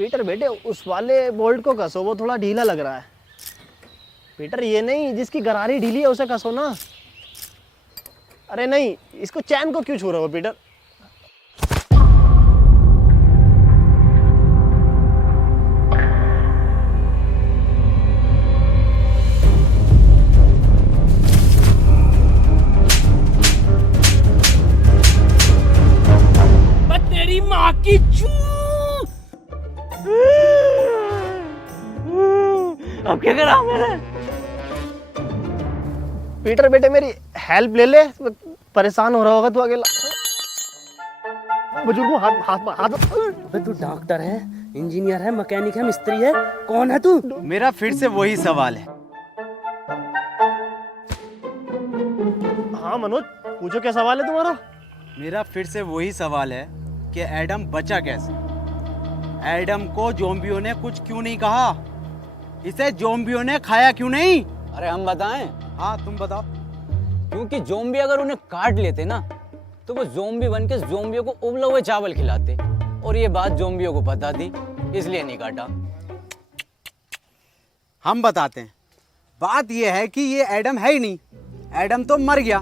Peter बेटे उस वाले बोल्ट को कसो, वो थोड़ा ढीला लग रहा है। पीटर ये नहीं, जिसकी गरारी ढीली है उसे कसो ना। अरे नहीं, इसको चैन को क्यों छू रहे हो पीटर? तेरी माँ की चू। अब क्या करा मैंने? पीटर बेटे मेरी हेल्प ले ले, परेशान हो रहा होगा तू अकेला। बुजुर्ग हाथ हाथ हाथ। अबे तू डॉक्टर है, इंजीनियर है, मैकेनिक है, मिस्त्री है, कौन है तू? मेरा फिर से वही सवाल है। हाँ मनोज, पूछो क्या सवाल है तुम्हारा? मेरा फिर से वही सवाल है कि एडम बचा कैसे? एडम को ज़ॉम्बियों ने कुछ क्यों नहीं कहा? इसे ज़ॉम्बियों ने खाया क्यों नहीं? अरे हम बताएं? हाँ तुम बताओ। क्योंकि ज़ॉम्बी अगर उन्हें काट लेते ना तो वो ज़ॉम्बी बन के ज़ॉम्बियों को उबले हुए चावल खिलाते, और ये बात ज़ॉम्बियों को पता थी, इसलिए नहीं काटा। हम बताते हैं। बात यह है कि ये एडम है ही नहीं। एडम तो मर गया।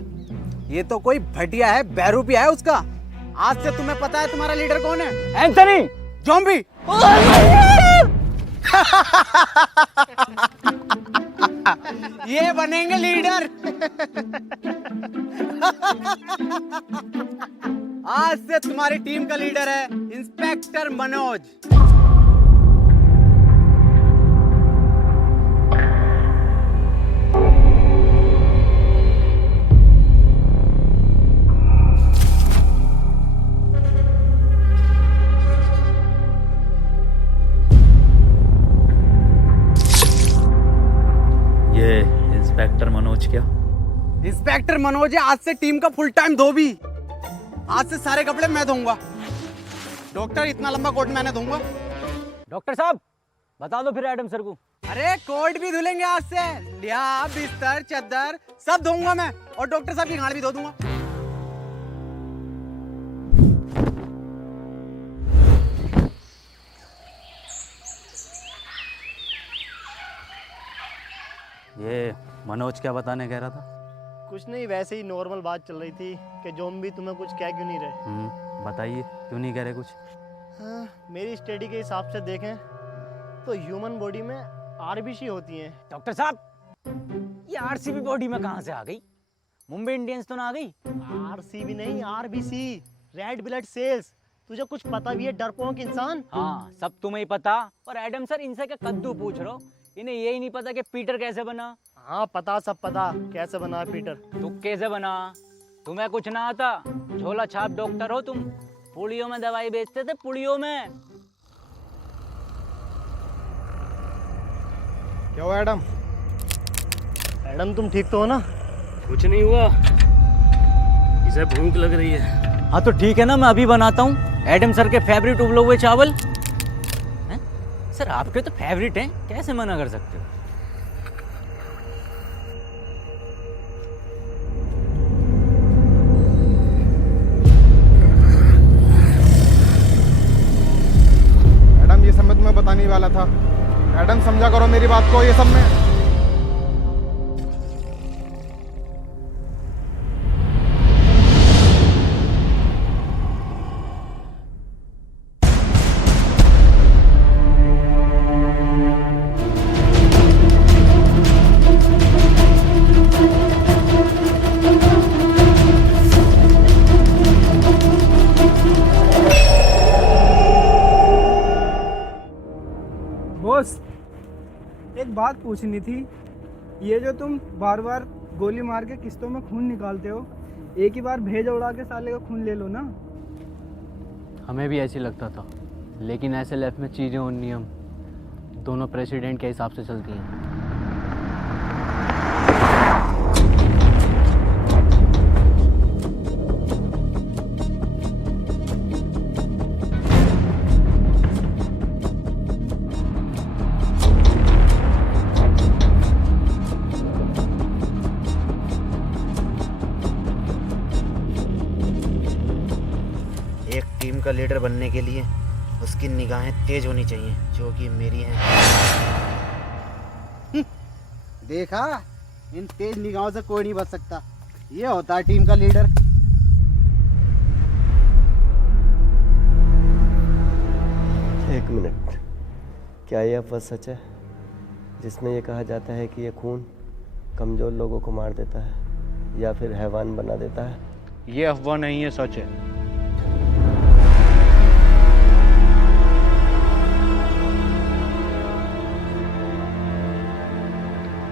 ये तो कोई भटिया है, बहरूपिया है उसका। आज से तुम्हें पता है तुम्हारा लीडर कौन है? एंथनी! ज़ॉम्बी। ये बनेंगे लीडर। आज से तुम्हारी टीम का लीडर है इंस्पेक्टर मनोज। ये इंस्पेक्टर मनोज क्या? इंस्पेक्टर मनोज है आज से टीम का फुल टाइम धोबी। आज से सारे कपड़े मैं धोऊंगा। डॉक्टर इतना लंबा कोट मैंने धोऊंगा। डॉक्टर साहब बता दो फिर एडम सर को। अरे कोट भी धुलेंगे आज से। लिया बिस्तर चद्दर सब धोऊंगा मैं, और डॉक्टर साहब की गांड भी धो दूंगा। ये मनोज क्या बताने कह रहा था? कुछ नहीं, वैसे ही नॉर्मल बात चल रही थी कि ज़ॉम्बी तुम्हें कुछ कह क्यों नहीं रहे। बताइए, क्यों नहीं कह रहे कुछ? हाँ, मेरी स्टडी के हिसाब से देखें तो ह्यूमन बॉडी में आरबीसी होती हैं। डॉक्टर साहब ये आरसीबी बॉडी में कहाँ से आ गई? मुंबई इंडियंस तो ना आ गई? आरसीबी नहीं, आरबीसी, रेड ब्लड सेल्स। तुझे कुछ पता भी है डरपोक इंसान? हाँ सब तुम्हें ही पता, और एडम सर इनसे क्या कद्दू पूछ रहे हो? इन्हें यही नहीं पता कि पीटर कैसे बना? हाँ पता, सब पता कैसे बना है पीटर। तू कैसे बना? तुम्हें कुछ ना आता? झोला छाप डॉक्टर हो तुम। पुड़ियों में दवाई बेचते थे, पुड़ियों में। क्या हुआ एडम? एडम तुम ठीक तो हो ना? कुछ नहीं हुआ, इसे भूख लग रही है। हाँ तो ठीक है ना, मैं अभी बनाता हूँ एडम सर के फेवरेट उबले हुए चावल। हैं? सर आपके तो फेवरेट हैं, कैसे मना कर सकते हो? एडम ये सब मैं तुम्हें बताने ही वाला था। एडम समझा करो मेरी बात को, ये सब में बॉस एक बात पूछनी थी। ये जो तुम बार बार गोली मार के किस्तों में खून निकालते हो, एक ही बार भेजा उड़ा के साले का खून ले लो ना। हमें भी ऐसे लगता था, लेकिन ऐसे लाइफ में चीज़ें और नियम दोनों प्रेसिडेंट के हिसाब से चलती हैं। एक टीम का लीडर बनने के लिए उसकी निगाहें तेज होनी चाहिए, जो कि मेरी हैं। देखा, इन तेज निगाहों से कोई नहीं बच सकता। ये होता है टीम का लीडर। एक मिनट, क्या यह अफवाह सच है जिसमें यह कहा जाता है कि यह खून कमज़ोर लोगों को मार देता है या फिर हैवान बना देता है? ये अफवाह नहीं है, सच है।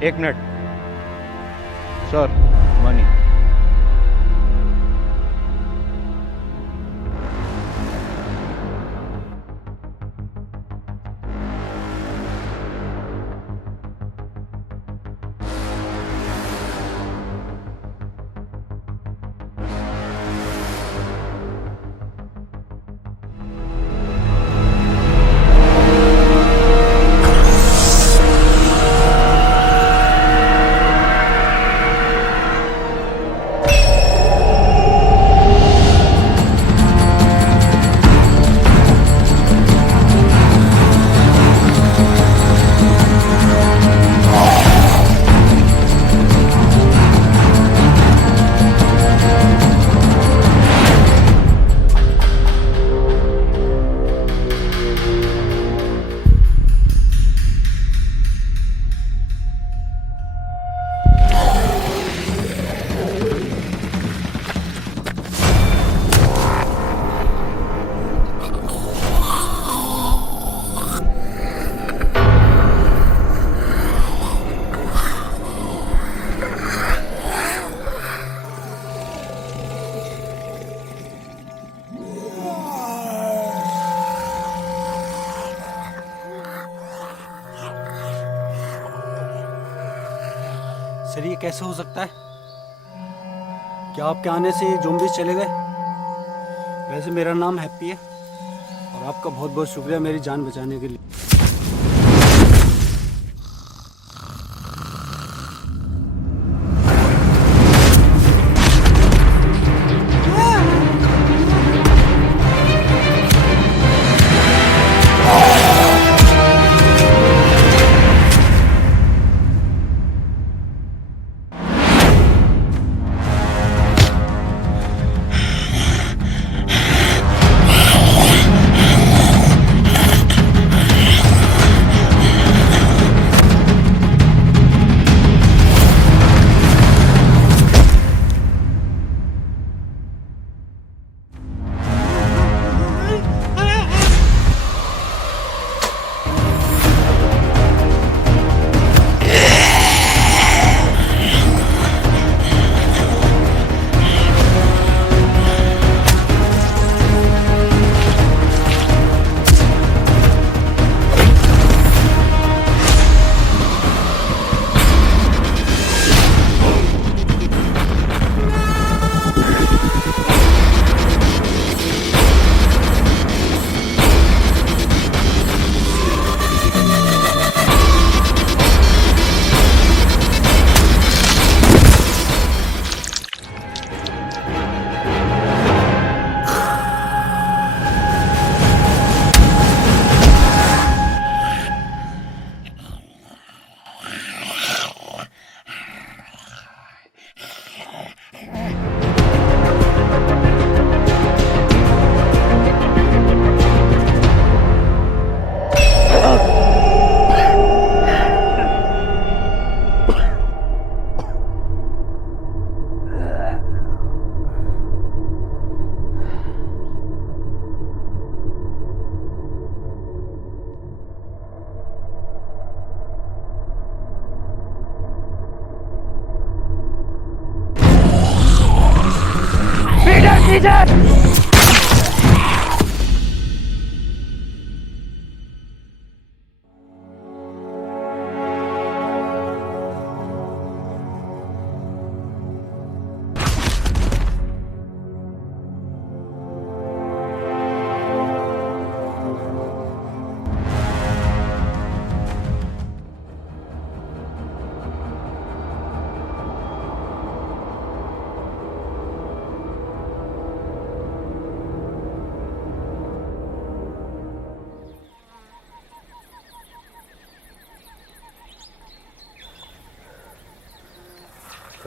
एक मिनट सर, मनी। सर, ये कैसे हो सकता है? क्या आपके आने से ये ज़ॉम्बीज़ चले गए? वैसे मेरा नाम हैप्पी है और आपका बहुत बहुत शुक्रिया मेरी जान बचाने के लिए।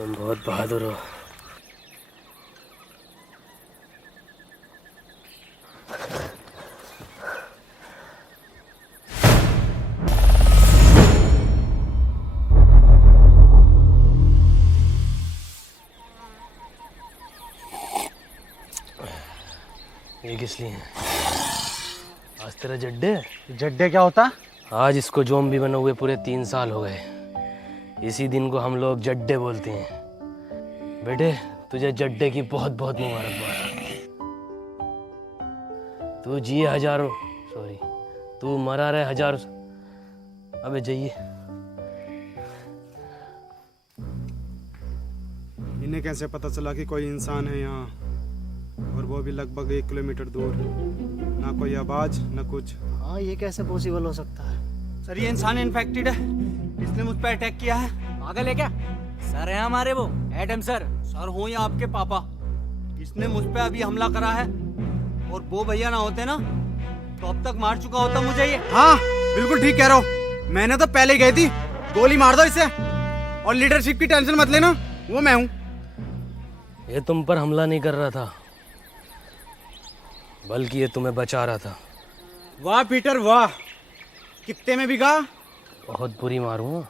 तुम बहुत बहादुर हो। ये किस लिए है? आज तेरा जड्डे? जड्डे क्या होता? आज इसको ज़ॉम्बी बने हुए पूरे 3 साल हो गए। इसी दिन को हम लोग जड्डे बोलते हैं। बेटे तुझे जड्डे की बहुत बहुत मुबारकबाद। तू जिए हजारों, सॉरी तू मरा रहे हजारों। अबे जाइए। इन्हें कैसे पता चला कि कोई इंसान है यहाँ, और वो भी लगभग 1 किलोमीटर दूर? ना कोई आवाज ना कुछ। हाँ ये कैसे पॉसिबल हो सकता है? सर ये इंसान इन्फेक्टेड है, इसने मुझ पर अटैक किया है। पागल है क्या? सर है हमारे वो एडम सर। सर हो या आपके पापा, इसने मुझ पे अभी हमला करा है, और वो भैया ना होते ना तो अब तक मार चुका होता मुझे ये। हाँ बिल्कुल ठीक कह रहा हो, मैंने तो पहले ही गई थी। गोली मार दो इसे, और लीडरशिप की टेंशन मत लेना, वो मैं हूँ। ये तुम पर हमला नहीं कर रहा था, बल्कि ये तुम्हें बचा रहा था। वाह पीटर वाह, कितने में बिका? बहुत बुरी मारूं।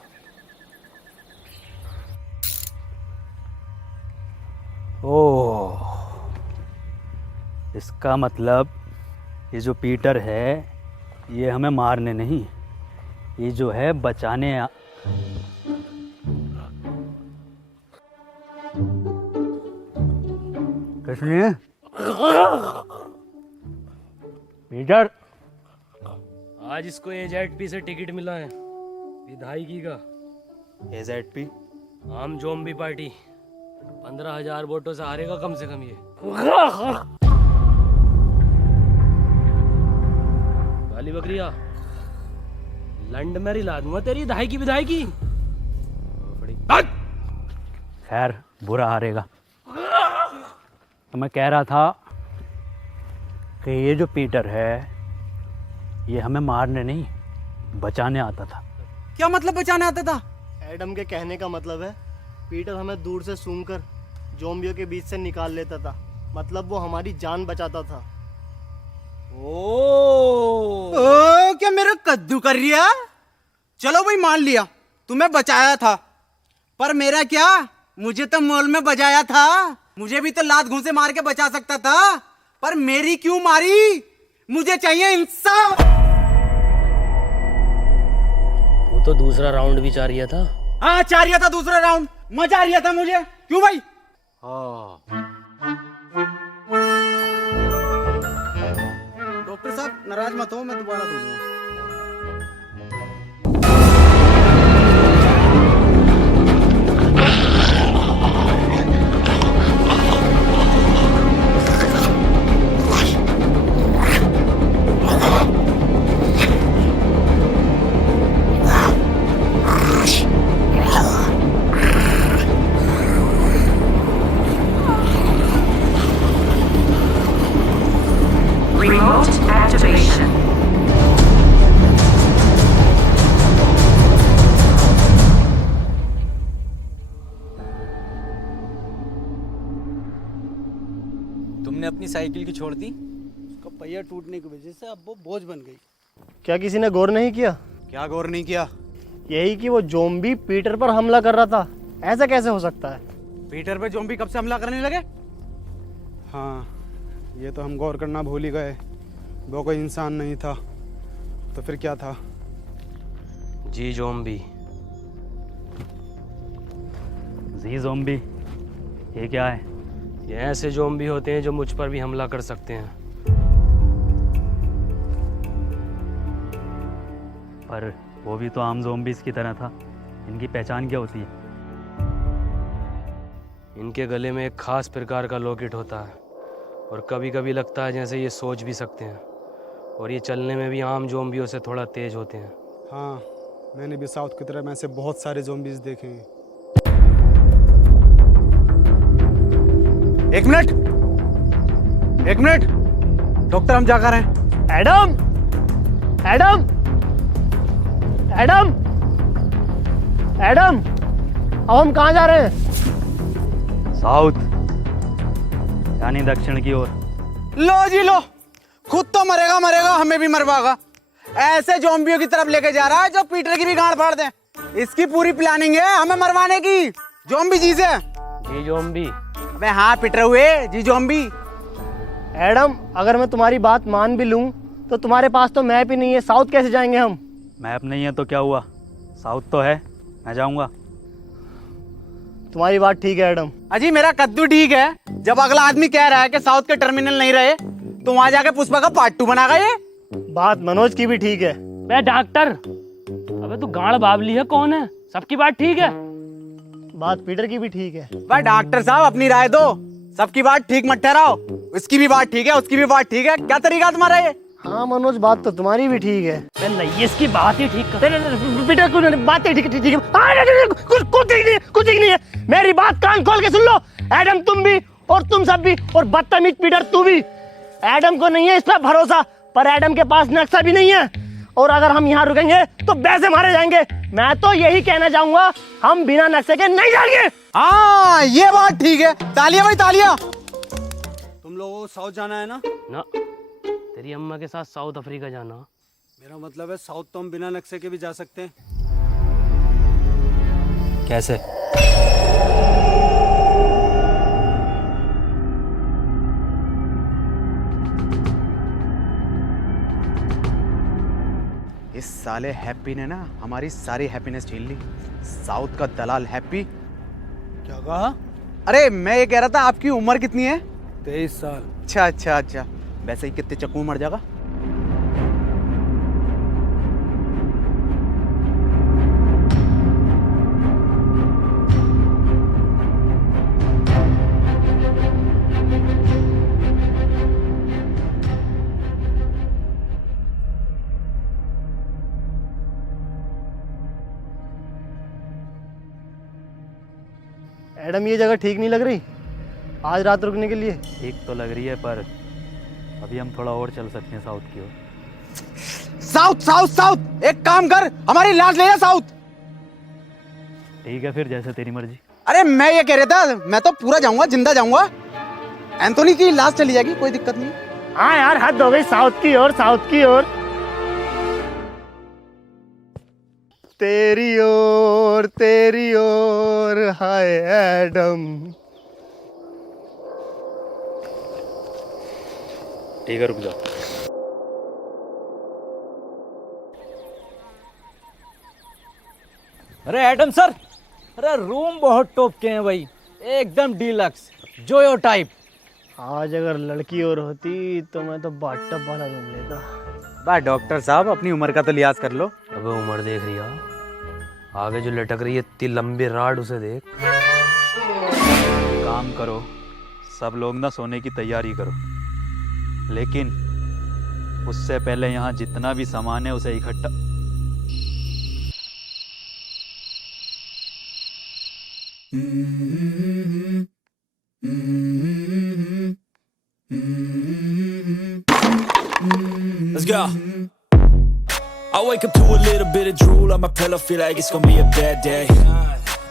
ओह, इसका मतलब ये जो पीटर है ये हमें मारने नहीं, ये जो है बचाने किसने? पीटर, आज इसको एजेडपी से टिकट मिला है, विधायकी का। एजेडपी? आम ज़ॉम्बी पार्टी 15,000 वोटों से हारेगा कम से कम ये। काली बकरिया, लंड में रिला दूंगा तेरी धाई की विधायकी। खैर बुरा हारेगा। तो मैं कह रहा था कि ये जो पीटर है ये हमें मारने नहीं बचाने आता था। क्या मतलब बचाने आता था? एडम के कहने का मतलब है पीटर हमें दूर से सूंघकर ज़ॉम्बियों के बीच से निकाल लेता था, मतलब वो हमारी जान बचाता था। ओ क्या मेरा कद्दू कर रिया? चलो भाई मान लिया तुम्हें बचाया था, पर मेरा क्या, मुझे तो मॉल में बजाया था। मुझे भी तो लात घूंसे मार के बचा सकता था, पर मेरी क्यों मारी? मुझे चाहिए इंसाफ। वो तो दूसरा राउंड भी चाह रहा था। हाँ चाह रहा था दूसरा राउंड, मजा आ रहा था मुझे। क्यों भाई? डॉक्टर साहब नाराज मत हो, मैं दोबारा दूंगा। Remote activation. तुमने अपनी साइकिल की छोड़ दी? उसका पहिया टूटने की वजह से अब वो बोझ बन गई। क्या किसी ने गौर नहीं किया? क्या गौर नहीं किया? यही कि वो ज़ॉम्बी पीटर पर हमला कर रहा था। ऐसा कैसे हो सकता है? पीटर पे ज़ॉम्बी कब से हमला करने लगे? हाँ ये तो हम गौर करना भूल ही गए, वो कोई इंसान नहीं था तो फिर क्या था? जी ज़ॉम्बी। जी ज़ॉम्बी, ये क्या है? ये ऐसे ज़ॉम्बी होते हैं जो मुझ पर भी हमला कर सकते हैं। पर वो भी तो आम ज़ॉम्बीज़ की तरह था। इनकी पहचान क्या होती है? इनके गले में एक खास प्रकार का लॉकेट होता है, और कभी कभी लगता है जैसे ये सोच भी सकते हैं, और ये चलने में भी आम ज़ॉम्बियों से थोड़ा तेज होते हैं। हाँ मैंने भी साउथ की तरफ में ऐसे बहुत सारे ज़ॉम्बीज़ देखे हैं। एक मिनट डॉक्टर, हम जा कर हैं। एडम, एडम, एडम, एडम, अब हम कहाँ जा रहे हैं? साउथ यानी दक्षिण की ओर। लो जी लो, खुद तो मरेगा मरेगा, हमें भी मरवाएगा। ऐसे ज़ॉम्बियों की तरफ लेके जा रहा है जो पीटर की भी गांड फाड़ दे। इसकी पूरी प्लानिंग है हमें मरवाने की। ज़ॉम्बी जी से। जी ज़ॉम्बी? अबे हाँ पीटर हुए जी ज़ॉम्बी। एडम, अगर मैं तुम्हारी बात मान भी लूं तो तुम्हारे पास तो मैप ही नहीं है, साउथ कैसे जाएंगे हम? मैप नहीं है तो क्या हुआ, साउथ तो है, मैं जाऊंगा। तुम्हारी बात ठीक है एडम। अजी मेरा कद्दू ठीक है, जब अगला आदमी कह रहा है कि साउथ के टर्मिनल नहीं रहे तो वहां जाके पुष्पा का पार्ट 2 बनागा ये। बात मनोज की भी ठीक है। बे डॉक्टर, अबे तू गाड़ बावली है, कौन है? सबकी बात ठीक है। बात पीटर की भी ठीक है। भाई डॉक्टर साहब अपनी राय दो, सबकी बात ठीक मत ठहराओ। इसकी भी बात ठीक है, उसकी भी बात ठीक है, क्या तरीका तुम्हारा ये? हाँ मनोज, बात तो तुम्हारी भी ठीक है। नहीं, इसकी बात ही ठीक कर। पीटर कुछ बात ठीक है, ठीक है। कुछ ठीक नहीं है। मेरी बात कान खोल के सुन लो। एडम तुम भी और तुम सब भी, और बदतमीज पीटर तू भी। एडम को नहीं है इस पर भरोसा, पर एडम के पास नक्शा भी नहीं है, और अगर हम यहाँ रुकेंगे तो वैसे मारे जाएंगे। मैं तो यही कहना चाहूंगा, हम बिना नक्शे के नहीं जाएंगे। हाँ ये बात ठीक है। तालियां भाई तालियां। तुम लोगों को साउथ जाना है ना? ना, तेरी अम्मा के साथ साउथ अफ्रीका जाना। मेरा मतलब है साउथ तो हम बिना नक्शे के भी जा सकते हैं। कैसे? इस साले हैप्पी ने ना हमारी सारी हैप्पीनेस छीन ली। साउथ का दलाल हैप्पी। क्या कहा? अरे मैं ये कह रहा था आपकी उम्र कितनी है? 23 साल। अच्छा अच्छा अच्छा, वैसे ही कितने चक्कू मर जाएगा? एडम, ये जगह ठीक नहीं लग रही आज रात रुकने के लिए। ठीक तो लग रही है, पर अभी हम थोड़ा और चल सकते हैं साउथ की ओर। साउथ साउथ साउथ, एक काम कर, हमारी लाश ले जा साउथ। ठीक है फिर, जैसे तेरी मर्जी। अरे मैं ये कह रहा था, मैं तो पूरा जाऊंगा, जिंदा जाऊंगा। एंथोनी की लाश चली जाएगी, कोई दिक्कत नहीं। हाँ यार, हद हो गई, साउथ की ओर, साउथ की ओर। तेरी ओर हाय एडम। ठीक है, रुक जाओ। अरे एडम सर, अरे रूम बहुत टॉप के हैं भाई, एकदम डीलक्स, जोयो टाइप। आज अगर लड़की और होती तो मैं तो बाथटब वाला रूम लेता। भाई डॉक्टर साहब अपनी उम्र का तो लिहाज कर लो। अबे उम्र देख रही है, आगे जो लटक रही है इतनी लंबी राड, उसे देख। काम करो, सब लोग ना सोने की तैयारी करो, लेकिन उससे पहले यहाँ जितना भी सामान है उसे इकट्ठा। Let's go. I wake up to a little bit of drool on my pillow, feel like it's gonna be a bad day.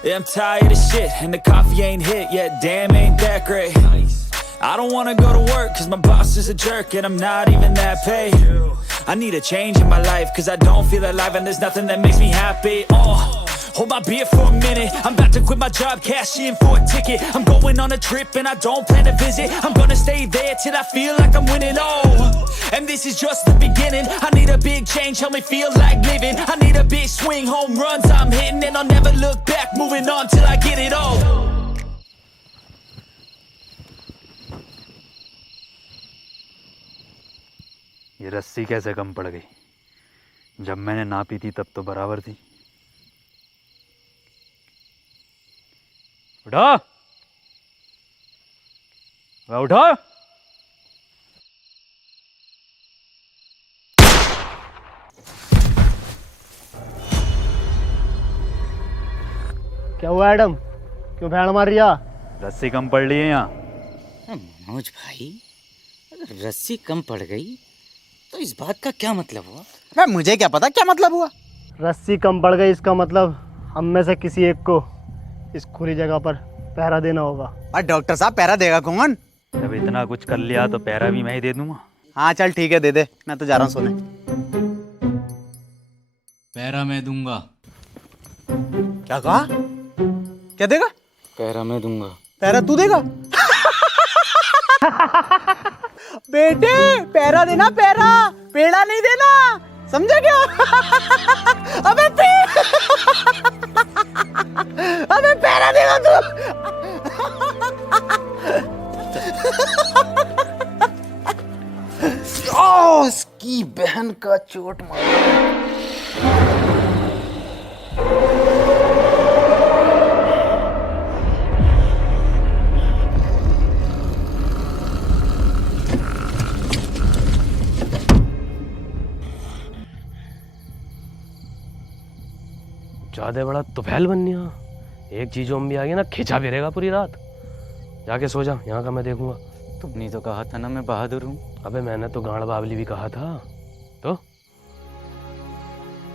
Yeah, I'm tired of shit, and the coffee ain't hit yet, damn ain't that great. I don't wanna go to work, cause my boss is a jerk, and I'm not even that paid. I need a change in my life, cause I don't feel alive, and there's nothing that makes me happy. Hold my beer for a minute, I'm about to quit my job, cash in for a ticket. I'm going on a trip and I don't plan to visit, I'm gonna stay there till I feel like I'm winning, and this is just the beginning. I need a big change, help me feel like living. I need a big swing, home runs I'm hitting, and I'll never look back, moving on till I get it all. ये रस्सी कैसे कम पड़ गई? जब मैंने नापी थी तब तो बराबर थी। उठो, उठो। क्या हुआ एडम, क्यों भैड़ मार रिया? रस्सी कम पड़ रही है यहाँ। मनोज भाई, अगर रस्सी कम पड़ गई तो इस बात का क्या मतलब हुआ? मैं मुझे क्या पता क्या मतलब हुआ। रस्सी कम पड़ गई, इसका मतलब हम में से किसी एक को इस खुली जगह पर पहरा देना होगा। और डॉक्टर साहब पैरा देगा कौन? जब इतना कुछ कर लिया तो पैरा भी मैं ही दे दूंगा। हाँ चल ठीक है, दे दे, मैं तो जा रहा हूँ सोने। पैरा मैं दूंगा। क्या कहा? क्या देगा? पैरा मैं दूंगा। पैरा तू देगा? बेटे पैरा देना, पैरा, पेड़ा नहीं देना, समझा क्या? अबे अबे पैरा देगा तू। ओ इसकी बहन का चोट मारा। ज्यादा बड़ा तुफैल बननिया। एक चीज ज़ॉम्बी आ गया ना, खिंचा फिरेगा पूरी रात। जाके सो जा, यहाँ का मैं देखूंगा। तुमने तो कहा था ना मैं बहादुर हूँ। अबे मैंने तो गांड बावली भी कहा था। तो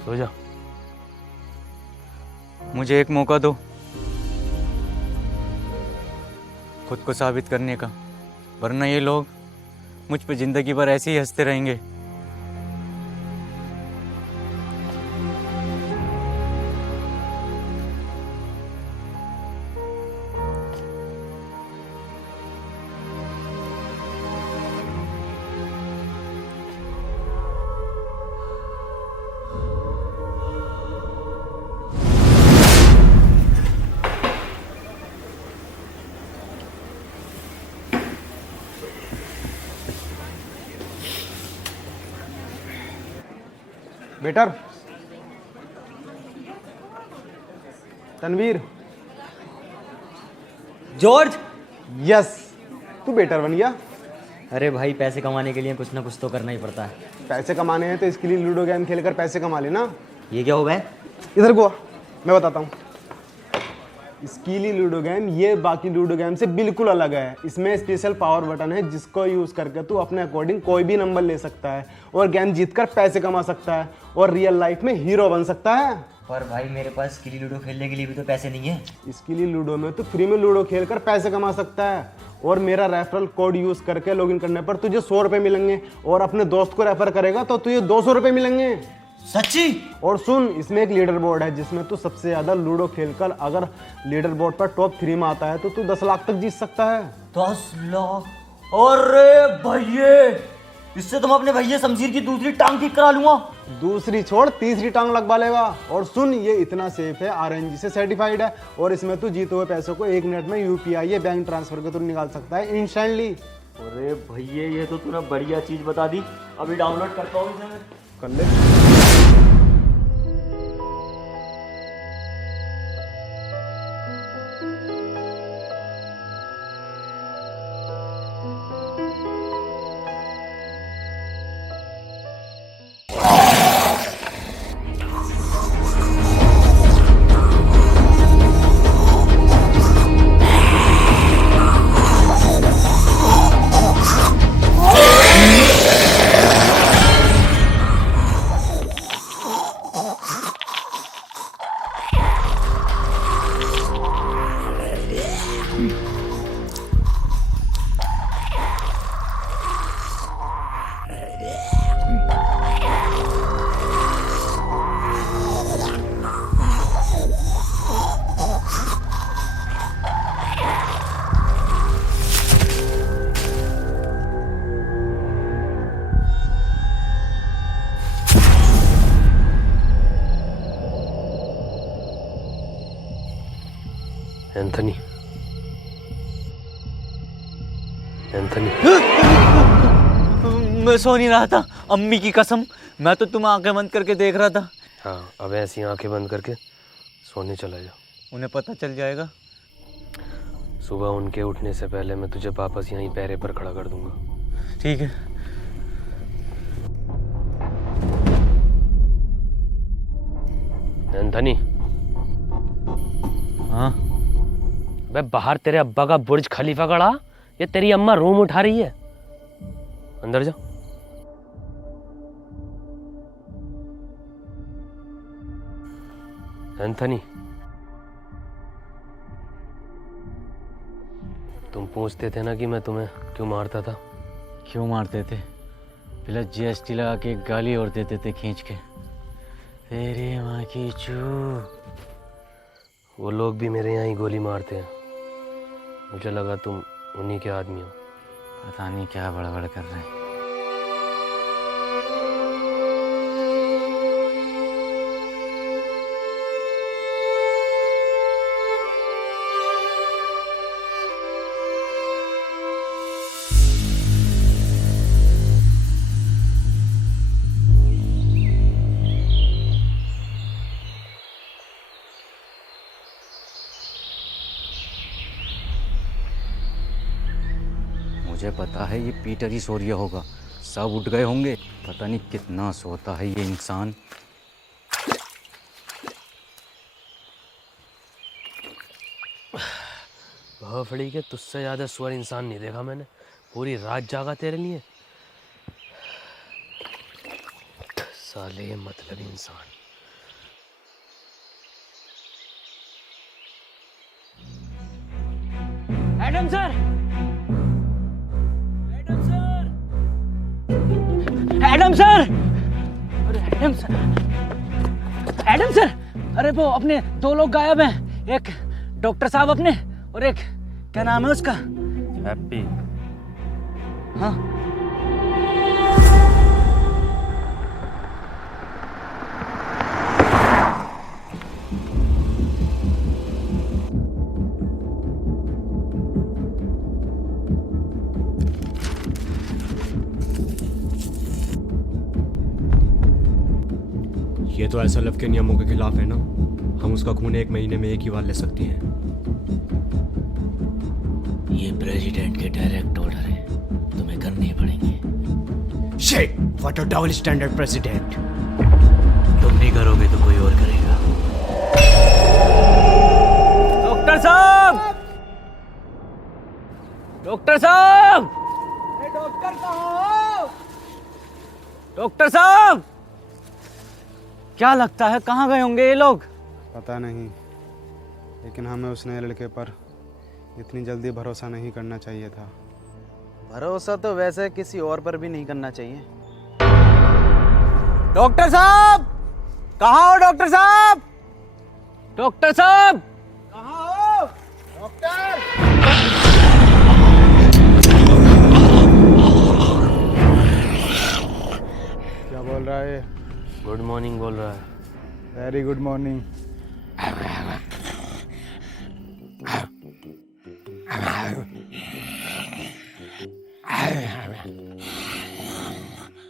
सो जा। मुझे एक मौका दो खुद को साबित करने का, वरना ये लोग मुझ पे जिंदगी भर ऐसे ही हंसते रहेंगे। Better, Tanveer, George. यस, तू बेटर बन गया। अरे भाई पैसे कमाने के लिए कुछ ना कुछ तो करना ही पड़ता है। पैसे कमाने हैं तो इसके लिए लूडो गेम खेलकर पैसे कमा लेना। ये क्या हो गया? इधर को आ, मैं बताता हूँ। स्कीली लूडो गेम ये बाकी लूडो गेम से बिल्कुल अलग है। इसमें स्पेशल पावर बटन है जिसको यूज़ करके तू अपने अकॉर्डिंग कोई भी नंबर ले सकता है और गेम जीतकर पैसे कमा सकता है और रियल लाइफ में हीरो बन सकता है। पर भाई मेरे पास स्कीली लूडो खेलने के लिए भी तो पैसे नहीं है। स्कीली लूडो में तू फ्री में लूडो खेलकर पैसे कमा सकता है और मेरा रेफरल कोड यूज़ करके लॉगिन करने पर तुझे 100 रुपये मिलेंगे और अपने दोस्त को रेफर करेगा तो तुझे 200 रुपये मिलेंगे। सच्ची? और सुन, इसमें एक लीडर बोर्ड है जिसमें तू सबसे ज्यादा लूडो खेलकर अगर लीडर बोर्ड पर टॉप 3 में आता है तो तू 10 लाख तक जीत सकता है। 10 लाख? अरे भैये, इससे तुम अपने भैया शमशीर की दूसरी टांग ठीक करा लूंगा। दूसरी छोड़, तीसरी टांग लगवा लेगा। और सुन, ये इतना सेफ है, RNG से सर्टिफाइड है और इसमें तू जीते हुए पैसों को 1 मिनट में UPI या बैंक ट्रांसफर के थ्रू निकाल सकता है इंस्टेंटली। अरे भैया ये तो तूने बढ़िया चीज बता दी। अभी डाउनलोड करता हूँ इसे। कर ले। एंथनी, एंथनी, मैं सो नहीं रहा था, अम्मी की कसम, मैं तो तुम आंखें बंद करके देख रहा था। हाँ, अब ऐसी आंखें बंद करके सोने चला जा। उन्हें पता चल जाएगा। सुबह उनके उठने से पहले मैं तुझे वापस यहीं पैरे पर खड़ा कर दूंगा। ठीक है। एंथनी। हाँ? बे बाहर तेरे अब्बा का बुर्ज खलीफा खड़ा, ये तेरी अम्मा रूम उठा रही है। अंदर जा। एंथनी, तुम पूछते थे ना कि मैं तुम्हें क्यों मारता था। क्यों मारते थे? पहले जीएसटी लगा के गाली और देते थे खींच के। तेरी माँ की चू। वो लोग भी मेरे यहाँ ही गोली मारते हैं। मुझे लगा तुम उन्हीं के आदमी हो। पता नहीं क्या बड़बड़ कर रहे हैं। मुझे पता है ये पीटर ही सो रिया होगा। सब उठ गए होंगे। पता नहीं कितना सोता है ये इंसान। भोफड़ी के तुझसे ज़्यादा स्वर इंसान नहीं देखा मैंने। पूरी रात जागा तेरे लिए। साले मतलब इंसान। Adam sir! Adam sir! अरे एडम सर! Adam sir! अरे वो अपने 2 लोग गायब हैं। एक डॉक्टर साहब अपने और एक क्या नाम है उसका? हैप्पी। हाँ। ये तो SLF के नियमों के खिलाफ है ना। हम उसका खून 1 महीने में 1 ही बार ले सकते हैं। ये प्रेसिडेंट के डायरेक्ट ऑर्डर है, तुम्हें करने पड़ेंगे। Shit, what a double standard president. तुम नहीं करोगे तो कोई और करेगा। डॉक्टर साहब! डॉक्टर साहब! डॉक्टर कहाँ हो? डॉक्टर साहब! क्या लगता है कहाँ गए होंगे ये लोग? पता नहीं, लेकिन हमें उस नए लड़के पर इतनी जल्दी भरोसा नहीं करना चाहिए था। भरोसा तो वैसे किसी और पर भी नहीं करना चाहिए। डॉक्टर साहब! कहाँ हो डॉक्टर साहब? डॉक्टर साहब! कहाँ हो? डॉक्टर! क्या बोल रहा है? गुड मॉर्निंग बोल रहा है। Very good morning.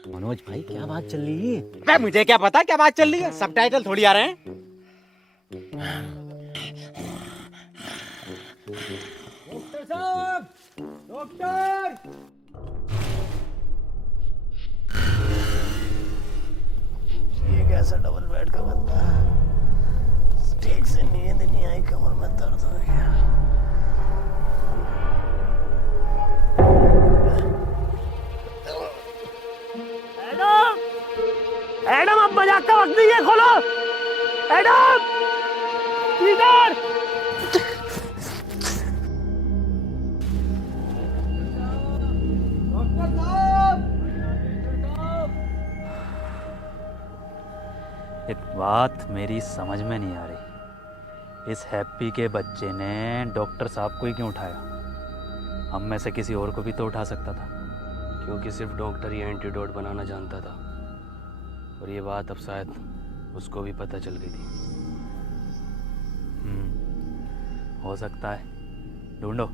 मनोज भाई क्या बात चल रही है? अबे मुझे क्या पता क्या बात चल रही है। सबटाइटल थोड़ी आ रहे हैं। डॉक्टर साहब! डॉक्टर! ये कैसा डबल बेड का बंदा है? ठीक से नींद नहीं आई, कमर में दर्द हो गया। एडम! एडम, अब मजाक का वक्त नहीं है, खोलो। एडम! पीटर! डॉक्टर साहब! एक बात मेरी समझ में नहीं आ रही। इस हैप्पी के बच्चे ने डॉक्टर साहब को ही क्यों उठाया? हम में से किसी और को भी तो उठा सकता था। क्योंकि सिर्फ डॉक्टर ही एंटीडोट बनाना जानता था। और ये बात अब शायद उसको भी पता चल गई थी। हो सकता है। ढूंढो।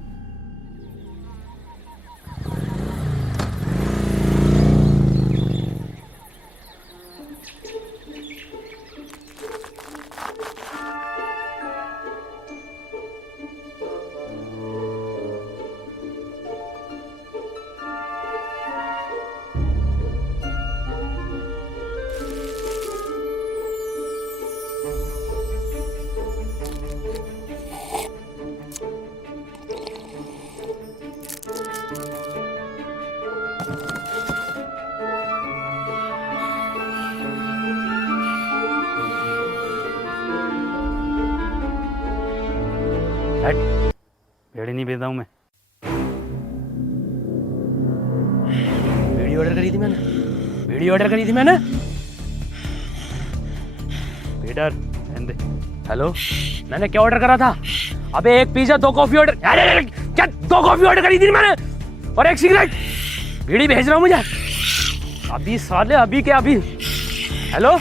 भेड़ी नहीं भेजता हूँ मैं। वीडियो ऑर्डर करी थी मैंने, वीडियो ऑर्डर करी थी मैंने। पीटर दे। हेलो, मैंने क्या ऑर्डर करा था? अबे एक पिज्जा 2 कॉफी ऑर्डर, अरे क्या 2 कॉफी ऑर्डर करी थी मैंने और 1 सिगरेट। बीड़ी भेज रहा हूँ मुझे अभी साले, अभी क्या अभी? हेलो,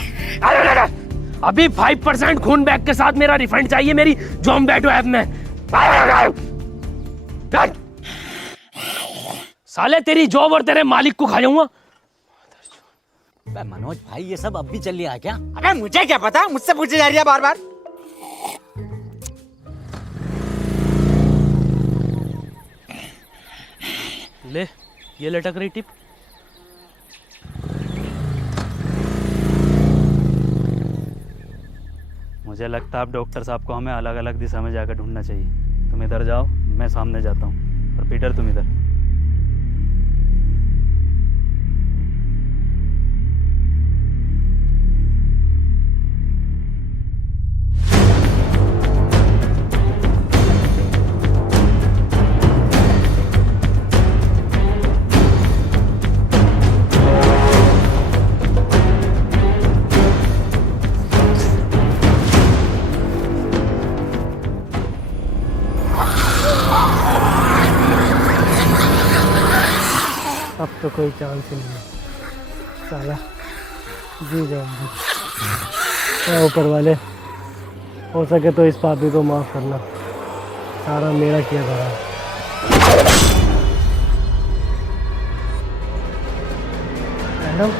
अभी 5% खून बैग के साथ मेरा रिफंड चाहिए मेरी ज़ोमैटो ऐप में। साले तेरी जॉब और तेरे मालिक को खा जाऊंगा। मनोज भाई ये सब अब भी चल रहा है क्या? अबे मुझे क्या पता, मुझसे पूछे जा रही है बार बार। ले ये लटक रही टिप। मुझे लगता है अब डॉक्टर साहब को हमें अलग अलग दिशा में जाकर ढूंढना चाहिए। तुम इधर जाओ, मैं सामने जाता हूँ, और पीटर तुम इधर। अब तो कोई चांस ही नहीं है साला, जी जाऊंगी। ऊपर वाले, हो सके तो इस पापी को माफ़ करना, सारा मेरा किया धरा है। मैडम,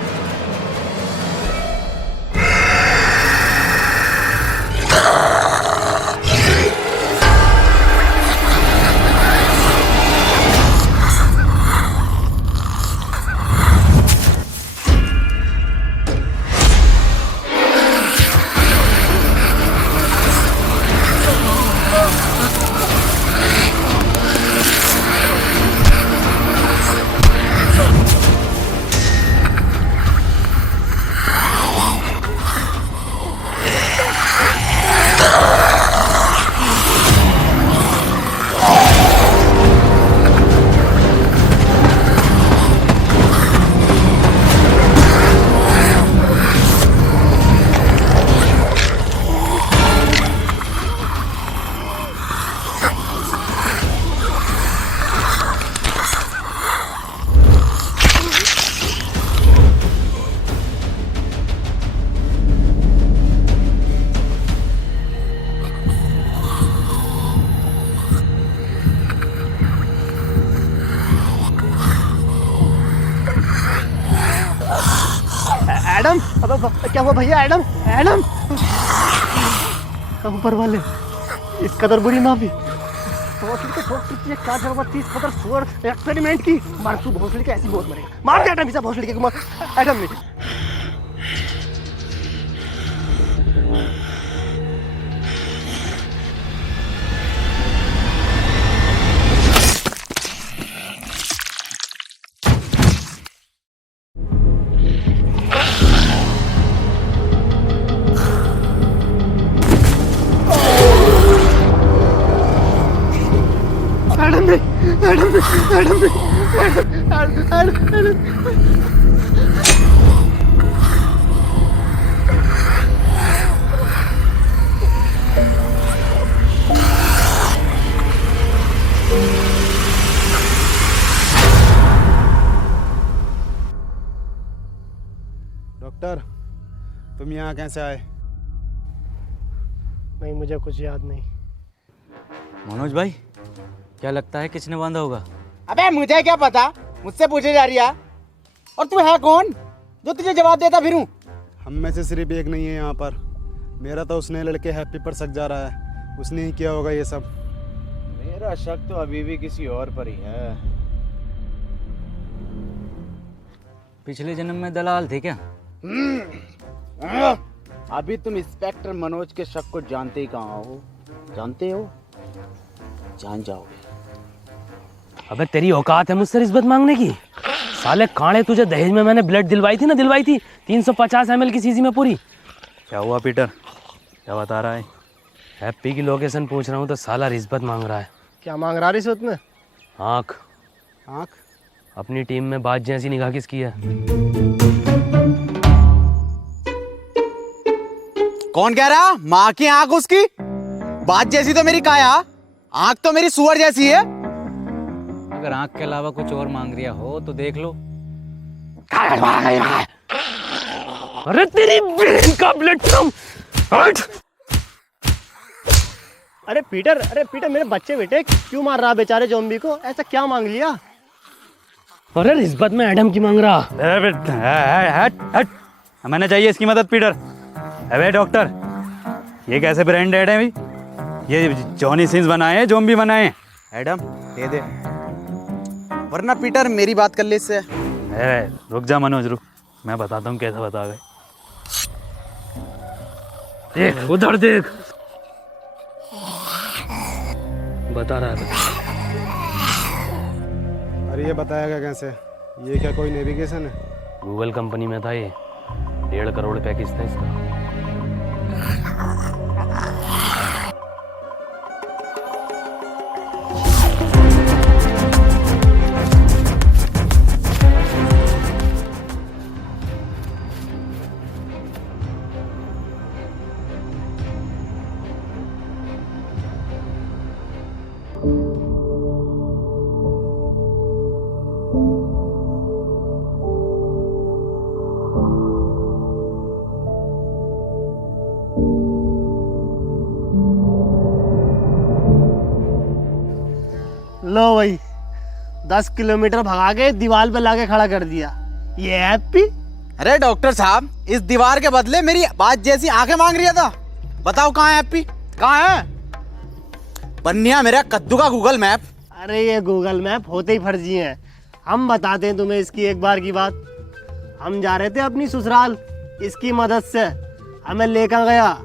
एडम, अब क्या हुआ भैया? एडम, एडम, ऊपर वाले इस कदर बुरी माफी क्या जरूरत थी? इस कदर सुअर एक्सपेरिमेंट की। मार तू भोसड़ी के, ऐसी बहुत मरेगा। मार दे एडम, इसे भोसड़ी के मार। एडम नहीं, डॉक्टर, तुम यहाँ कैसे आए? नहीं, मुझे कुछ याद नहीं। मनोज भाई क्या लगता है किसने बांधा होगा? अबे मुझे क्या पता, मुझसे पूछे जा रही है। और तू है कौन जो तुझे जवाब देता फिरूं? हम में से सिर्फ एक नहीं है यहाँ पर। मेरा तो उसने लड़के हैप्पी पर शक जा रहा है, उसने ही किया होगा ये सब। मेरा शक तो अभी भी किसी और पर ही है। पिछले जन्म में दलाल थे क्या? अभी तुम इंस्पेक्टर मनोज के शक को जानते ही कहाँ हो? जानते हो, जान जाओगे। अबे तेरी औकात है मुझसे रिश्वत मांगने की? साले कांडे, तुझे दहेज में मैंने ब्लड दिलवाई थी ना, दिलवाई थी 350 ml की सीसी में पूरी। क्या हुआ पीटर, क्या बता रहा है? हैप्पी की लोकेशन पूछ रहा हूँ तो साला रिश्वत मांग रहा है। क्या मांग रहा रिश्वत में? आँख। आँख? अपनी टीम में बाज जैसी निगाह किसकी है? कौन कह रहा? माँ की आंख उसकी? बात जैसी तो मेरी काया, आंख तो मेरी सुअर जैसी है। अगर आंख के अलावा कुछ और मांग रिया हो तो देख लो। अरे तेरी बहन का ब्लड हट। अरे पीटर मेरे बच्चे बेटे क्यों मार रहा बेचारे ज़ॉम्बी को? ऐसा क्या मांग लिया? अरे रिश्वत में एडम की मांग रहा। हट। हमें चाहिए इसकी मदद पीटर। अबे डॉक्टर, ये कैसे ब्रांड एड है भाई? ये जॉनी सिंस बनाए हैं, ज़ॉम्बी बनाए हैं। एडम दे दे, वरना पीटर मेरी बात कर ले इससे। रुक जा मनोज, रुक, मैं बताता हूँ कैसे बता गए। देख उधर देख, बता रहा है। अरे ये बताएगा कैसे? ये क्या कोई नेविगेशन है? गूगल कंपनी में था ये, 1.5 करोड़ पैकेज था इसका। लो भाई 10 किलोमीटर भगा के दीवार पे लाके खड़ा कर दिया। ये हैप्पी? अरे डॉक्टर साहब, इस दीवार के बदले मेरी बात जैसी आंखें मांग रही था। बताओ कहाँ है हैप्पी, कहाँ है? बन्निया मेरा कद्दू का गूगल मैप। अरे ये गूगल मैप होते ही फर्जी हैं। हम बताते हैं तुम्हें इसकी एक बार की बात। हम जा रहे थे अपनी ससुराल, इसकी मदद से हमें लेकर गया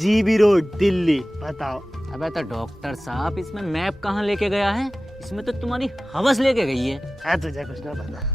जीबी रोड दिल्ली। बताओ। अबे तो डॉक्टर साहब, इसमें मैप कहाँ लेके गया है? इसमें तो तुम्हारी हवस लेके गई है। तुझे कुछ ना पता।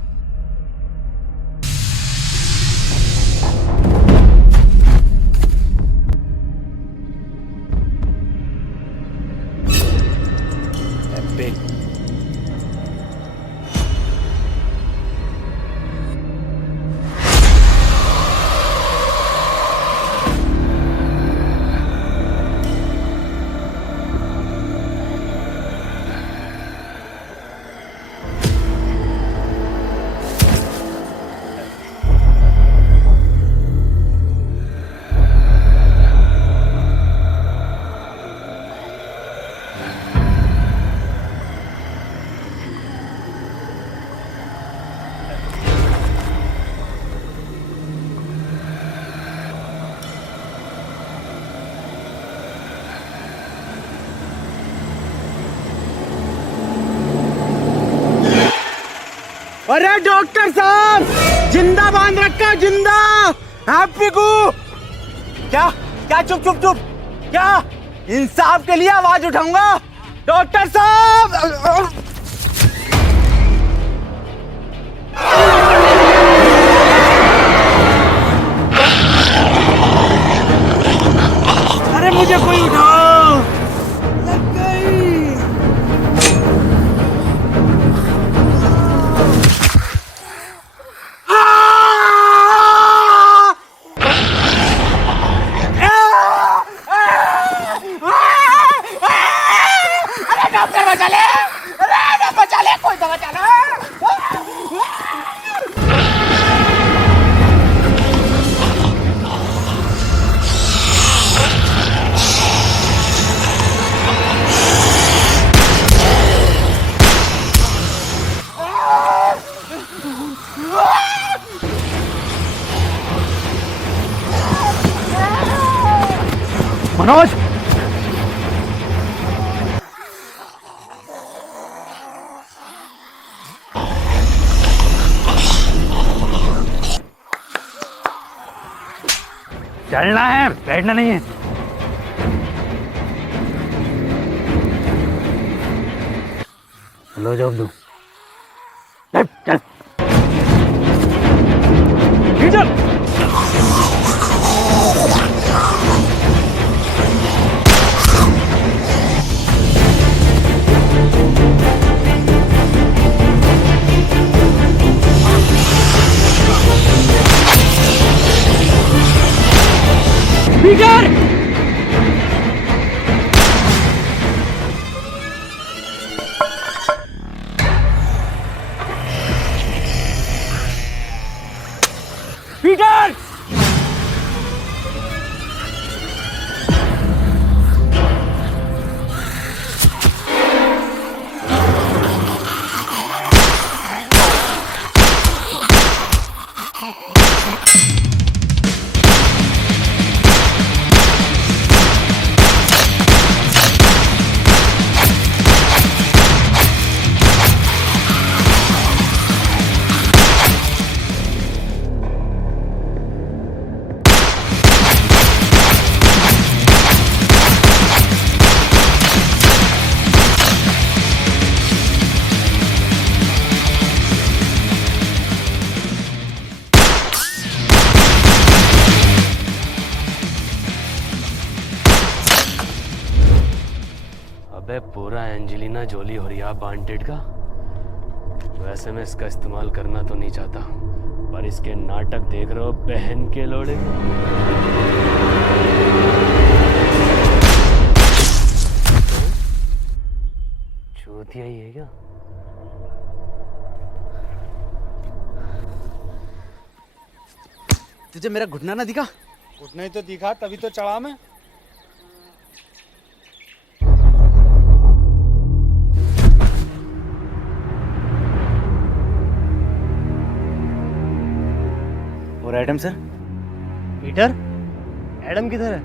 अरे डॉक्टर साहब, जिंदा बांध रखा, जिंदा हैप्पी को। क्या क्या? चुप चुप चुप। क्या? इंसाफ के लिए आवाज उठाऊंगा डॉक्टर साहब। अरे मुझे कोई उठाओ, लग गई। मनोज, चलना है, बैठना नहीं है। लो जॉब दो। चल चल। पीटर! पीटर! अबे पूरा एंजेलिना जोली हो रिया वांटेड का। वैसे मैं इसका इस्तेमाल करना तो नहीं चाहता, पर इसके नाटक देख रहे हो बहन के लोड़े। चूतिया ही है क्या? तुझे मेरा घुटना ना दिखा? घुटना ही तो दिखा, तभी तो चढ़ा मैं। और एडम सर? पीटर, एडम किधर है?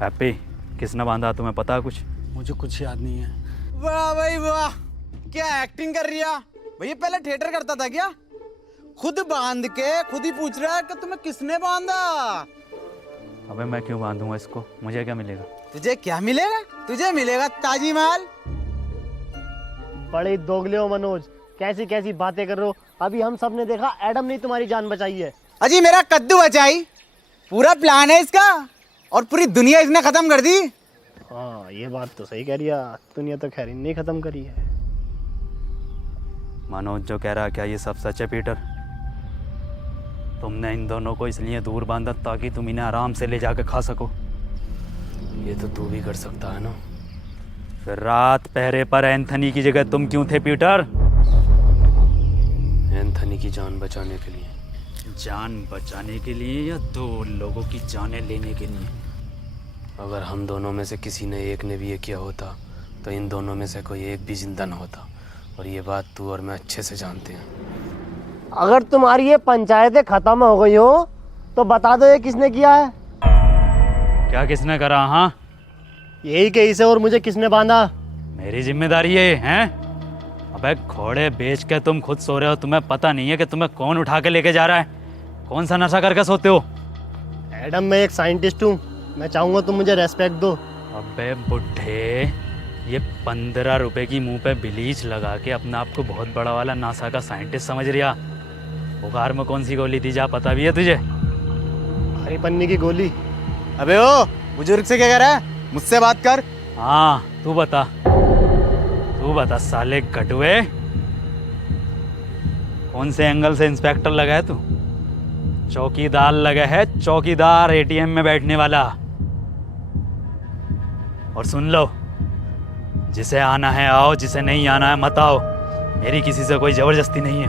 हैप्पी, किसने बांधा तुम्हें पता है कुछ? मुझे कुछ याद नहीं है। वाह भाई वाह, क्या एक्टिंग कर रही है भैया। पहले थिएटर करता था क्या? खुद बांध के खुद ही पूछ रहा है कि तुम्हें किसने बांधा। अबे मैं क्यों बांधूंगा इसको? मुझे क्या मिलेगा? तुझे क्या मिलेगा? तुझे मिलेगा ताजी माल। बड़े दोगले हो मनोज, कैसी कैसी बातें कर रहे हो। अभी हम सब ने देखा एडम ने तुम्हारी जान बचाई है। अजी मेरा कद्दू बचाई, पूरा प्लान है इसका, और पूरी दुनिया इसने खत्म कर दी। हाँ ये बात तो सही कह रही है, दुनिया तो खैर नहीं खत्म करी है। मनोज जो कह रहा है क्या ये सब सच है पीटर? तुमने इन दोनों को इसलिए दूर बांधा ताकि तुम इन्हें आराम से ले जाकर खा सको। ये तो तू भी कर सकता है ना। फिर रात पहरे पर एंथनी की जगह तुम क्यों थे पीटर? एंथनी की जान बचाने के लिए। जान बचाने के लिए या दो लोगों की जानें लेने के लिए? अगर हम दोनों में से किसी ने एक ने भी ये किया होता तो इन दोनों में से कोई एक भी जिंदा न होता, और ये बात तू और मैं अच्छे से जानते हैं। अगर तुम्हारी ये पंचायतें खत्म हो गई हो तो बता दो ये किसने किया है? क्या किसने करा? हाँ यही के इसे, और मुझे किसने बांधा? मेरी जिम्मेदारी है हैं? अबे घोड़े बेच के तुम खुद सो रहे हो, तुम्हें पता नहीं है कि तुम्हें कौन उठा के लेके जा रहा है? कौन सा नशा करके सोते हो? एडम मैं एक साइंटिस्ट हूँ, मैं चाहूँगा तुम मुझे रेस्पेक्ट दो। अबे बुढ़े, ये 15 रुपए की मुंह पे ब्लीच लगा के अपने आप को बहुत बड़ा वाला नासा का साइंटिस्ट समझ रिया। बुखार में कौन सी गोली थी जा पता भी है तुझे? हरी पन्नी की गोली। अबे ओ बुजुर्ग से क्या कह रहा है? मुझसे बात कर। हाँ तू बता साले गटुए, कौन से एंगल से इंस्पेक्टर लगा है तू? चौकीदार लगा है, चौकीदार एटीएम में बैठने वाला। और सुन लो, जिसे आना है आओ, जिसे नहीं आना है मत आओ। मेरी किसी से कोई जबरदस्ती नहीं है।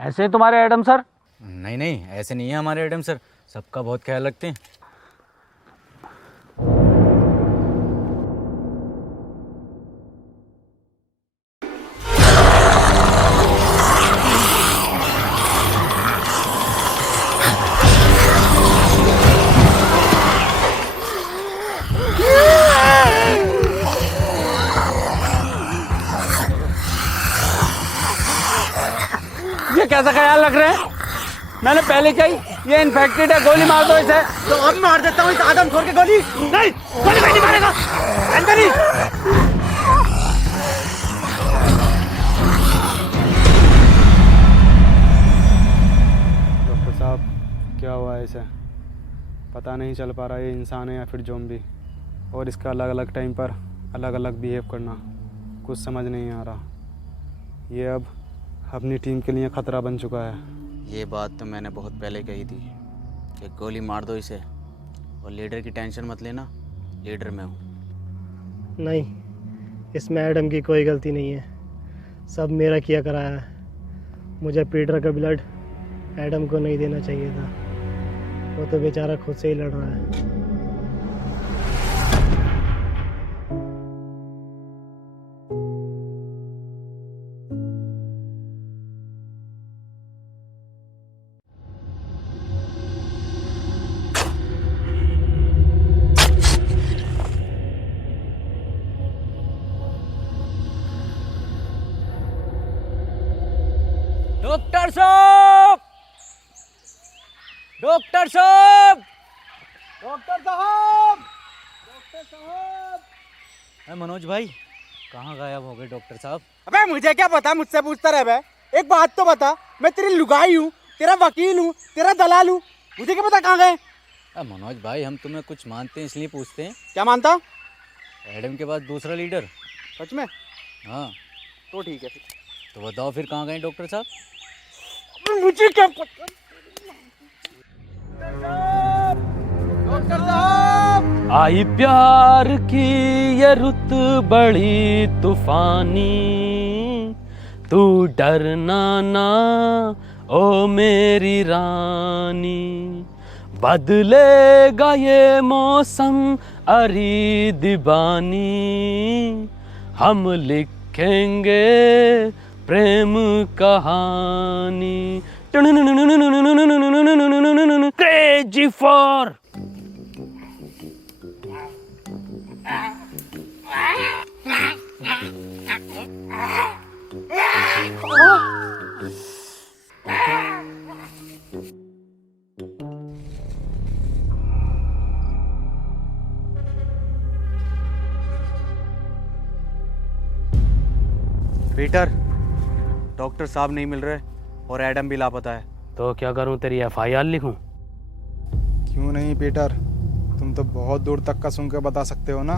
ऐसे हैं तुम्हारे एडम सर? नहीं नहीं, ऐसे नहीं है हमारे एडम सर, सबका बहुत ख्याल रखते हैं। इसका कैसा ख्याल रख रहे हैं? मैंने पहले कही ये इन्फेक्टेड है, गोली मार दो इसे। तो अब मार देता हूँ इस आदम खोर के गोली। नहीं, गोली नहीं मारेगा। अंदर ही। डॉक्टर साहब, क्या हुआ है इसे? पता नहीं चल पा रहा ये इंसान है या फिर ज़ॉम्बी, और इसका अलग अलग टाइम पर अलग अलग बिहेव करना कुछ समझ नहीं आ रहा। ये अब अपनी टीम के लिए ख़तरा बन चुका है। ये बात तो मैंने बहुत पहले कही थी कि गोली मार दो इसे, और लीडर की टेंशन मत लेना, लीडर मैं हूँ। नहीं, इसमें एडम की कोई गलती नहीं है, सब मेरा किया कराया है। मुझे पीटर का ब्लड एडम को नहीं देना चाहिए था, वो तो बेचारा खुद से ही लड़ रहा है। डॉक्टर साहब, डॉक्टर साहब, डॉक्टर साहब, डॉक्टर साहब। मनोज भाई कहाँ गायब हो गए डॉक्टर साहब? अबे मुझे क्या पता, मुझसे पूछता रह बे। एक बात तो बता, मैं तेरी लुगाई हूँ, तेरा वकील हूँ, तेरा दलाल हूँ, मुझे क्या पता कहाँ गए? मनोज भाई हम तुम्हें कुछ मानते हैं इसलिए पूछते हैं। क्या मानता? एडम के बाद दूसरा लीडर। सच में? हाँ तो ठीक है फिर। तो बताओ फिर कहाँ गए डॉक्टर साहब? मुझे क्या पता। डॉक्टर साहब, आई प्यार की ये रुत बड़ी तूफानी, तू डरना ना ओ मेरी रानी, बदलेगा ये मौसम अरी दीवानी, हम लिखेंगे प्रेम कहानी। क्रेजी फॉर पीटर, डॉक्टर साहब नहीं मिल रहे और एडम भी लापता है। तो क्या करूं, तेरी FIR लिखूं? क्यों नहीं पीटर, तुम तो बहुत दूर तक का सुन के बता सकते हो ना,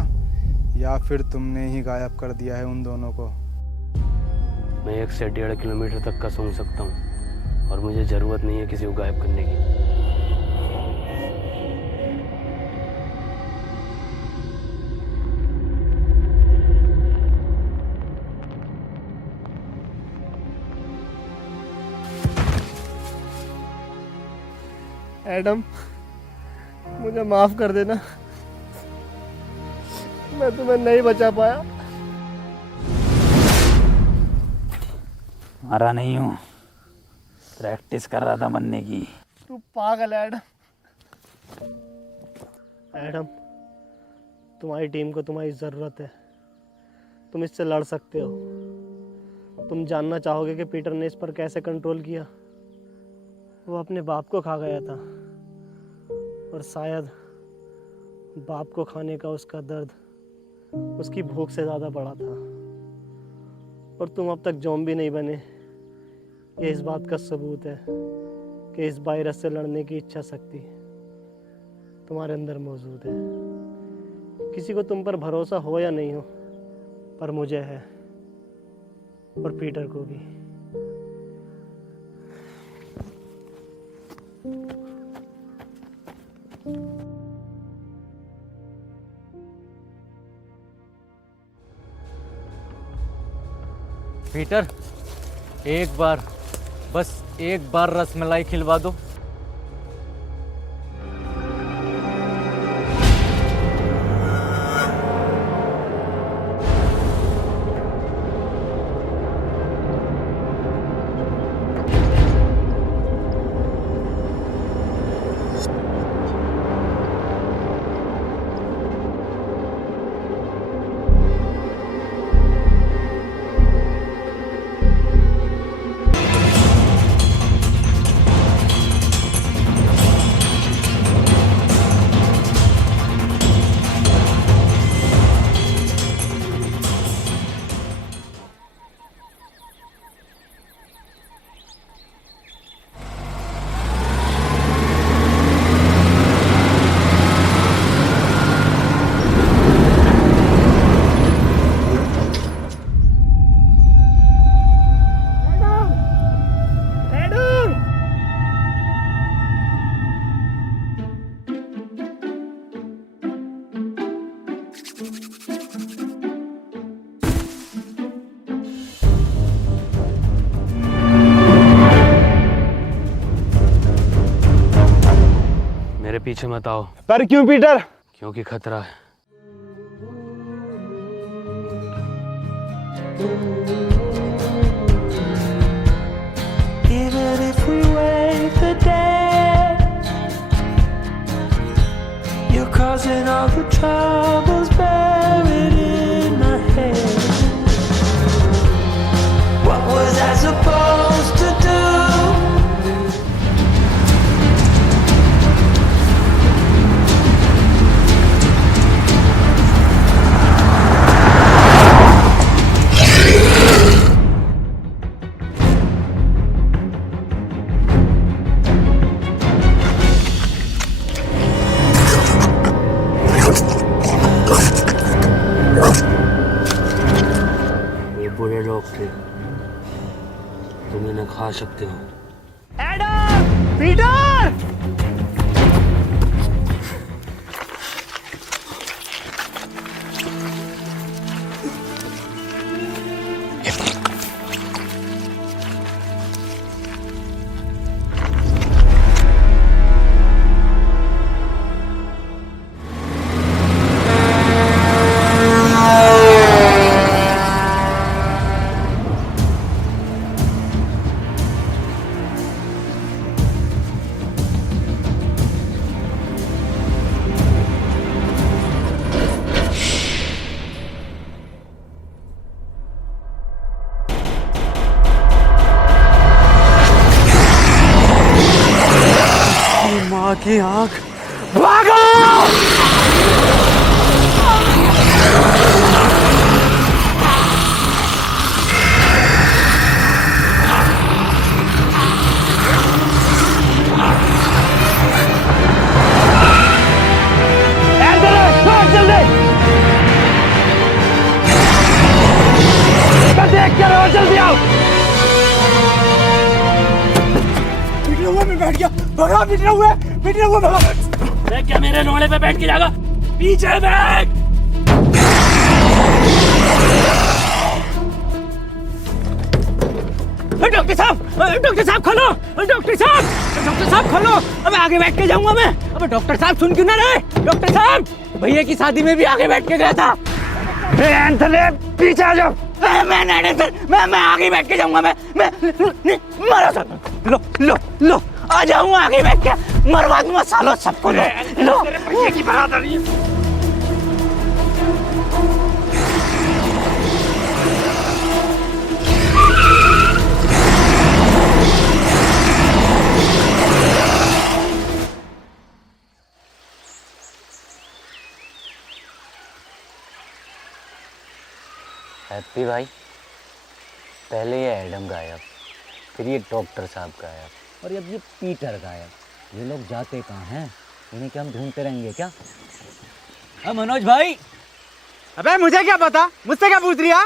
या फिर तुमने ही गायब कर दिया है उन दोनों को? मैं 1 से 1.5 किलोमीटर तक का सूंघ सकता हूँ, और मुझे ज़रूरत नहीं है किसी को गायब करने की। एडम, मुझे माफ कर देना, मैं तुम्हें नहीं बचा पाया। मरा नहीं हूँ, प्रैक्टिस कर रहा था मरने की। तू पागल है एडम। एडम, तुम्हारी टीम को तुम्हारी ज़रूरत है, तुम इससे लड़ सकते हो। तुम जानना चाहोगे कि पीटर ने इस पर कैसे कंट्रोल किया। वो अपने बाप को खा गया था, और शायद बाप को खाने का उसका दर्द उसकी भूख से ज़्यादा बड़ा था। और तुम अब तक ज़ॉम्बी नहीं बने, ये इस बात का सबूत है कि इस वायरस से लड़ने की इच्छा शक्ति तुम्हारे अंदर मौजूद है। किसी को तुम पर भरोसा हो या नहीं हो, पर मुझे है, और पीटर को भी। पीटर, एक बार, बस एक बार रसमलाई खिलवा दो। पीछे मत आओ। पर क्यों पीटर? क्योंकि खतरा है। Even if we wait the day, you're causing all the troubles buried in my head. What was I supposed to do? ये बुरे लोग थे, तुम इन्हें खा सकते हो। एडम! पीटर! माँ की आँख, भागो! देख क्या रहो, जल्दी आओ। पिटना हुआ मैं बैठ गया, भगा पिटना हुआ भगा। देख क्या मेरे लोड़े पे बैठ के जाएगा, पीछे बैठ। डॉक्टर साहब खोलो, डॉक्टर साहब खोलो। अब आगे बैठ के जाऊंगा मैं। अब डॉक्टर साहब सुन क्यों ना रहे? डॉक्टर साहब, भैया की शादी में भी आगे बैठ के गया था। पीछे आ जाओ। मैं आगे बैठ के जाऊंगा। मैं मारो सर। लो आ जाऊंगा आगे बैठ के, मरवा दूंगा सालों सबको। लो भैया की बरादरी है। हैप्पी भाई, पहले ये एडम गायब, फिर ये डॉक्टर साहब गायब, और अब ये पीटर गायब। ये लोग जाते कहाँ हैं? इन्हें क्या हम ढूंढते रहेंगे क्या? मनोज भाई। अबे मुझे क्या पता, मुझसे क्या पूछ रिया?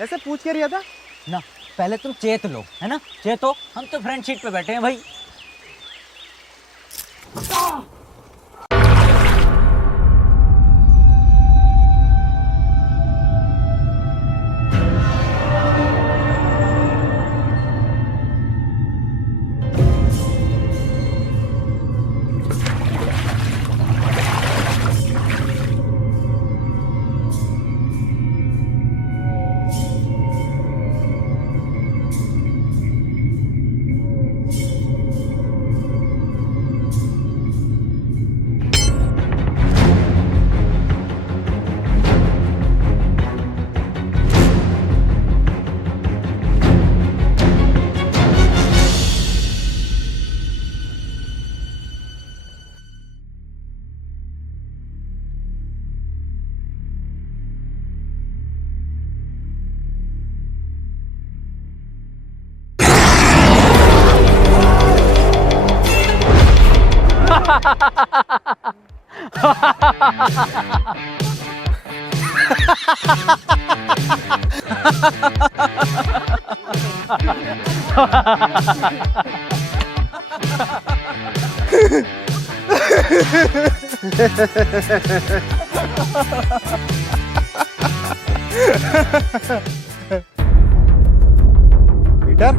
ऐसे पूछ के रिया था ना, पहले तुम चेत लो, है ना? चेतो, हम तो फ्रंट सीट पे बैठे हैं भाई। पीटर,